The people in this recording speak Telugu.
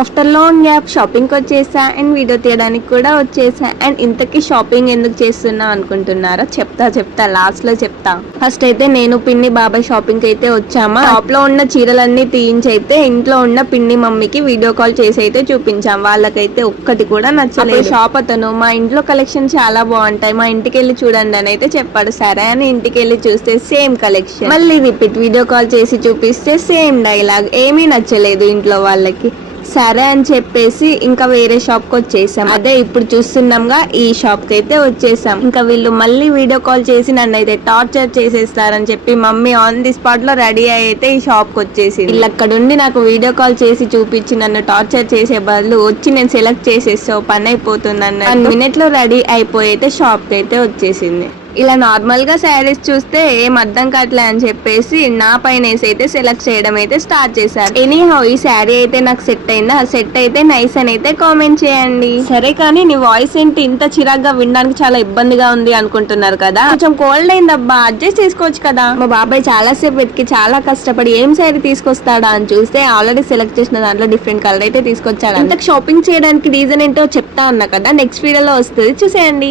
ఆఫ్టర్ లాంగ్ గ్యాప్ షాపింగ్ వచ్చేసా అండ్ వీడియో తీయడానికి కూడా వచ్చేసా. అండ్ ఇంతకీ షాపింగ్ ఎందుకు చేస్తున్నా అనుకుంటున్నారా? చెప్తా లాస్ట్ లో చెప్తా. ఫస్ట్ అయితే నేను పిన్ని బాబాయ్ షాపింగ్ అయితే వచ్చామా. షాప్ లో ఉన్న చీరలన్నీ తీయించి అయితే ఇంట్లో ఉన్న పిన్ని మమ్మీకి వీడియో కాల్ చేసి అయితే చూపించాం. వాళ్ళకైతే ఒక్కటి కూడా నచ్చలేదు. షాప్ అతను మా ఇంట్లో కలెక్షన్ చాలా బాగుంటాయి, మా ఇంటికి వెళ్ళి చూడండి అని అయితే చెప్పాడు. సరే అని ఇంటికి వెళ్ళి చూస్తే సేమ్ కలెక్షన్. మళ్ళీ రిపీట్ వీడియో కాల్ చేసి చూపిస్తే సేమ్ డైలాగ్. ఏమీ నచ్చలేదు ఇంట్లో వాళ్ళకి. సరే అని చెప్పేసి ఇంకా వేరే షాప్ కి వచ్చేసాం. అదే ఇప్పుడు చూస్తున్నాంగా ఈ షాప్ కి అయితే వచ్చేసాం. ఇంకా వీళ్ళు మళ్ళీ వీడియో కాల్ చేసి నన్ను అయితే టార్చర్ చేసేస్తారని చెప్పి మమ్మీ ఆన్ ది స్పాట్ లో రెడీ అయితే ఈ షాప్ కి వచ్చేసి వీళ్ళు అక్కడుండి నాకు వీడియో కాల్ చేసి చూపించి నన్ను టార్చర్ చేసే బదులు వచ్చి నేను సెలెక్ట్ చేసేస్తే పని అయిపోతుంది అన్న 1 minute లో రెడీ అయిపోయి అయితే షాప్ కి అయితే వచ్చేసింది. ఇలా నార్మల్ గా శారీస్ చూస్తే ఏం అర్థం కావట్లే అని చెప్పేసి నా పైన అయితే సెలెక్ట్ చేయడం అయితే స్టార్ట్ చేశారు. ఎనీహౌ ఈ శారీ అయితే నాకు సెట్ అయిందా? సెట్ అయితే నైస్ అని అయితే కామెంట్ చేయండి. సరే కానీ నీ వాయిస్ ఏంటి ఇంత చిరాగ్గా వినడానికి చాలా ఇబ్బందిగా ఉంది అనుకుంటున్నారు కదా? కొంచెం కోల్డ్ అయిందబ్బా, అడ్జస్ట్ చేసుకోవచ్చు కదా. మా బాబాయ్ చాలా సేపు వెతికి చాలా కష్టపడి ఏం శారీ తీసుకొస్తాడా అని చూస్తే ఆల్రెడీ సెలెక్ట్ చేసిన దాంట్లో డిఫరెంట్ కలర్ అయితే తీసుకొచ్చాడు. అంతకు షాపింగ్ చేయడానికి రీజన్ ఏంటో చెప్తా అన్నా కదా, నెక్స్ట్ వీడియోలో వస్తుంది, చూసేయండి.